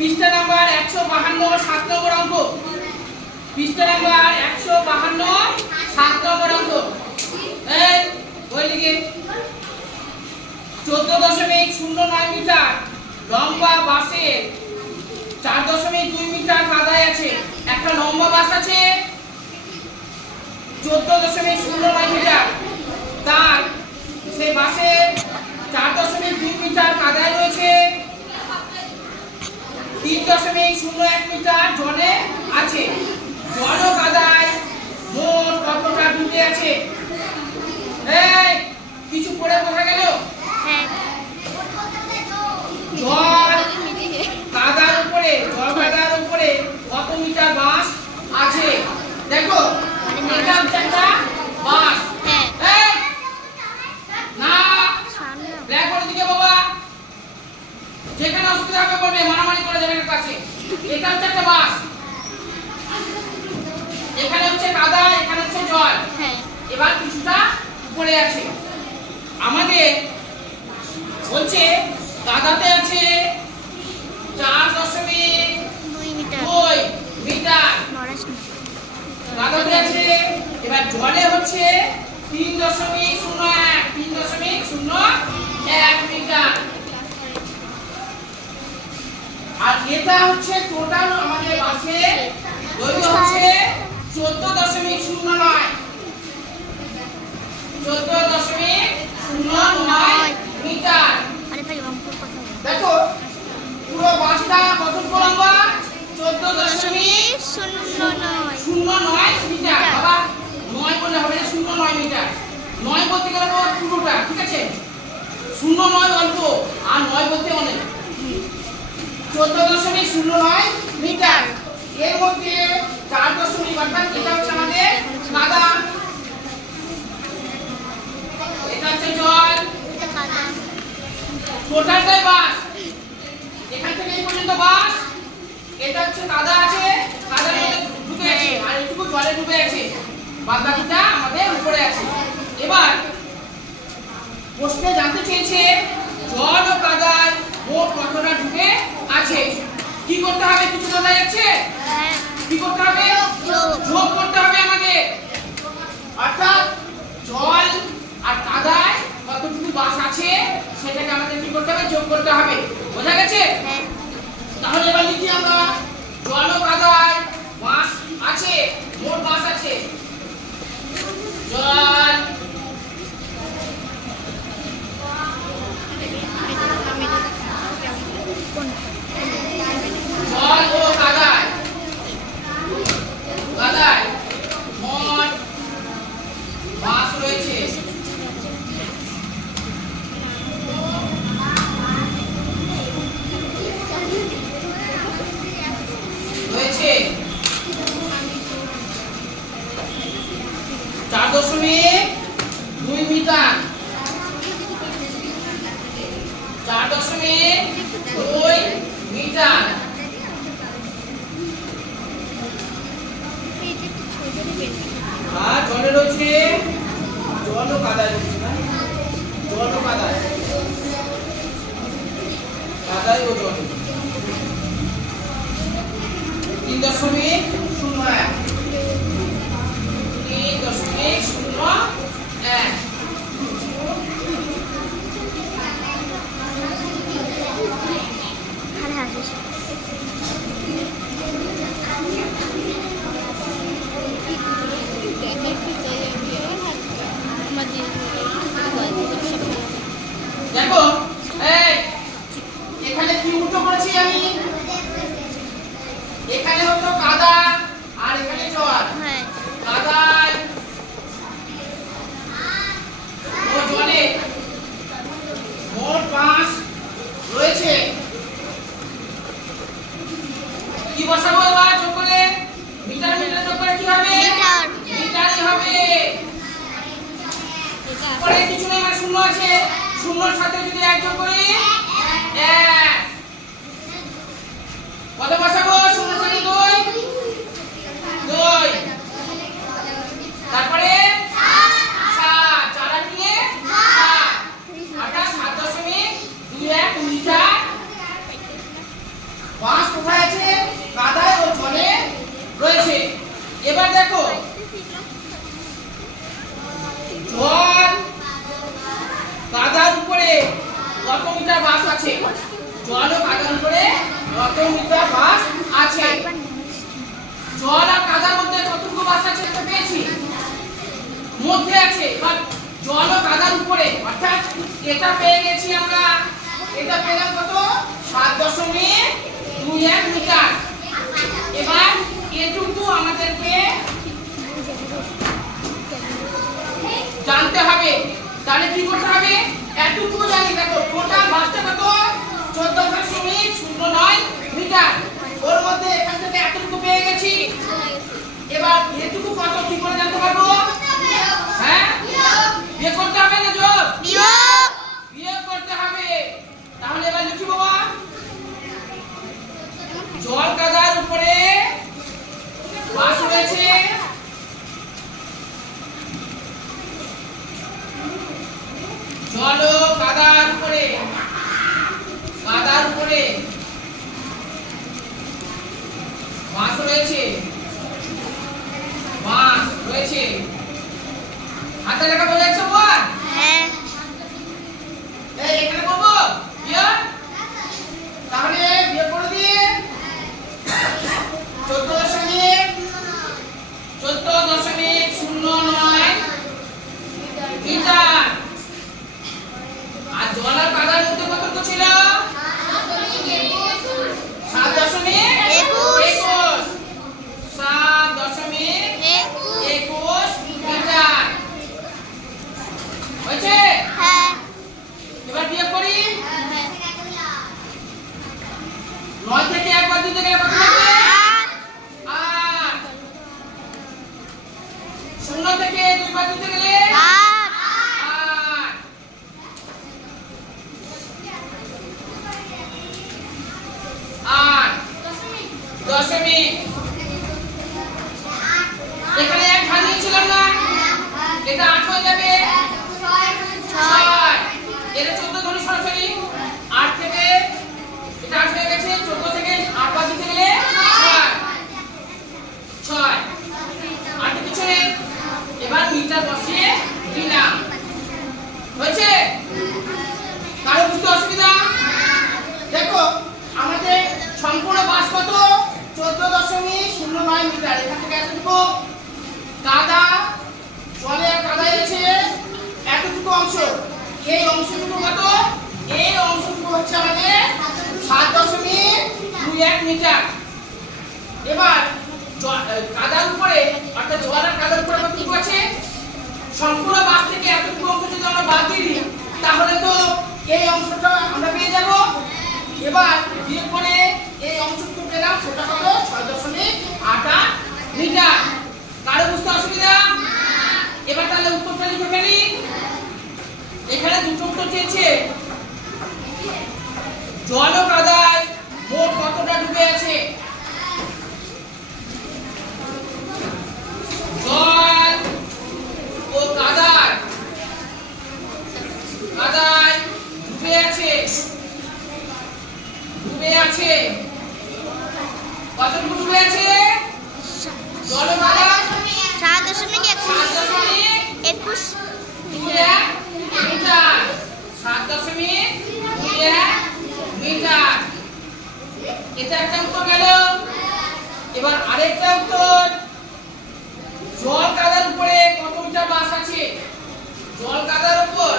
পৃষ্ঠা নাম্বার 152 7 নম্বর অঙ্ক। পৃষ্ঠা নাম্বার 152 7 নম্বর অঙ্ক। এই ওই দিকে 14.09 মিটার লম্বা বাসের 4.2 মিটার কাদায় আছে। একটা লম্বা বাস আছে 14.09 মিটার, তার সেই বাসের 4.2 মিটার কাদায় রয়েছে, 3.01 মিটার জলে আছে। জল ও কাদায় মোট কতটা ডুবে আছে? এই কিছু পড়ে বোঝা গেল? জল কাদার উপরে কত মিটার বাস আছে? দেখো এটা হচ্ছে একটা বাস। এই না ব্ল্যাকবোর্ড দিকে বাবা, যেখানে অসুবিধা হবে বলবে, মারামারি করা যাবে না কাছে। এটা হচ্ছে একটা বাস, এখানে হচ্ছে কাদা, এখানে হচ্ছে জল। এবার কিছুটা উপরে আছে। আমাদের বলছে কাদাতে আছে 4.2 মিটার কাদাতে আছে। এবার জলে হচ্ছে 3.01 মিটার। আর এটা হচ্ছে টোটাল আমাদের বাসের দৈর্ঘ্য হচ্ছে 14.09 মিটার। দেখো পুরো বাসটা কতটুকু লম্বা? 14.09 মিটার। বাবা 9 বললে হবে না, 09 মিটার। 9 বলতে গেলে পুরোটা, ঠিক আছে? 09 অল্প আর 9 বলতে অনেক। 14.09 মিটার। এর মধ্যে 4.2 অর্থাৎ এটা হচ্ছে আমাদের কাদা, এটা হচ্ছে জল, টোটালটাই বাস। এখান থেকে এই পর্যন্ত বাস। এটা হচ্ছে কাদা আছে, কাদার মধ্যে ডুবে আছে, আর এইটুকু জলে ডুবে আছে, বাদ বাকিটা আমাদের উপরে আছে। এবার প্রশ্নে জানতে চেয়েছে জল ও কাদায় মোট কতটা ডুবে আছে। কি করতে হবে? কিছু বোঝা যাচ্ছে? কি করতে হবে? যোগ করতে হবে আমাদের। অর্থাৎ জল আর কাদায় কতটুকু বাস আছে সেটাকে আমাদের কি করতে হবে? যোগ করতে হবে। বোঝা গেছে? তাহলে এবার লিখি আমরা, জল ও কাদায় বাস আছে, মোট বাস আছে জল ও কাদায় মোট বাস রয়েছে রয়েছে 4.2 মিটার। 4.2 মিটার। আর জলে রয়েছে জল ও কাদায় রয়েছে না, জল ও কাদায় ও জলে 3.01 দেখো এই এখানে কি উল্টো করেছি আমি? এখানে হতো কাদা আর এখানে জল। কাদায় ও জলে মোট বাস রয়েছে। কি বসাবো এবার যোগ করে? মিটার যোগ করে কি হবে? মিটারই হবে। পরে কিছু নেই, মানে শূন্য আছে, শূন্যর সাথে যদি 1 যোগ করি 1। কত বসাবো? শূন্যর সাথে 2। তারপরে 7, 4 আর দিয়ে 7, অর্থাৎ 7.21 মিটার বাস আছে, জল ও কাদার উপরে কত মিটার বাস আছে। জল আর কাদার মধ্যে কতটুকু বাস আছে এটা পেয়েছি, মধ্যে আছে। এবার জল ও কাদার উপরে, অর্থাৎ এটা পেয়ে গেছি আমরা, এটা পেলাম কত 7.21 মিটার। এবার এটুকু আমাদেরকে জানতে হবে। তাহলে কি করতে হবে, এটুকু জানি, দেখো টোটাল বাসটা কত 14.09 মিটার। ওর মধ্যে এখান থেকে এতটুকু পেয়ে গেছি। এবার এটুকু কত কি করে জানতে পারবো, হ্যাঁ বিয়োগ করতে হবে না, যোগ বিয়োগ করতে হবে। তাহলে এবার লিখি বাবা, জল কাদার উপরে বাস রয়েছে জল ও কাদার উপরে, কাদার উপরে বাস রয়েছে, বাস রয়েছে। হাতে লেখা বোঝা যাচ্ছে বল? হ্যাঁ। এই এখানে করবো বিয়োগ, তাহলে বিয়োগ করে দিয়ে 14.09 মিটার। আর জল আর কাদার মধ্যে কত ছিল, 7.21 মিটার হয়েছে। এবার বিয়োগ করি, 9 থেকে 1 বার দিতে গেলে কত হবে, 8। 0 থেকে 2 বার দিতে গেলে 8। 8 দশমিক, এখানে 1 ভাগ নিয়েছিলাম না, এটা 8 হয়ে যাবে 6। এটা 14 ধরি সরাসরি, 8 থেকে এটা 8 হয়ে গেছে, 14 থেকে 8 বাদ দিতে গেলে 6 8 পিছনে। এবার মিটার বসিয়ে দিলাম, হয়েছে। কারো বুঝতে অসুবিধা? দেখো আমাদের সম্পূর্ণ বাস কত 14.09 মিটার। এখান থেকে এতটুকু কাদা, জলে কাদায় আছে এতটুকু অংশ, এই অংশটুকু কত, এই অংশটুকু হচ্ছে আমাদের 7.21 মিটার। এবার কাদার উপরে, অর্থাৎ জল আর কাদার উপরে কতটুকু আছে, সম্পূর্ণ বাস থেকে এতটুকু অংশ যদি আমরা বাদ দিই তাহলে তো এই অংশটা আমরা পেয়ে যাব। এবার বিয়োগ করে এই অংশটুকু পেলাম, সেটা কত 6.88 মিটার। কারো বুঝতে অসুবিধা? এবার তাহলে উত্তরটা লিখে ফেলি। এখানে দুটো উত্তর চেয়েছে, জল ও কাদায় মোট কতটা ডুবে আছে। জল ও কাদায় ডুবে আছে, ডুবে আছে কতটুকু ডুবে আছে, জল ও কাদায় 7.21 মিটার। 7.21 মিটার, এটা একটা উত্তর গেল। এবার আরেকটা উত্তর, জল কাদার উপরে কত মিটার বাস আছে, জল কাদার উপর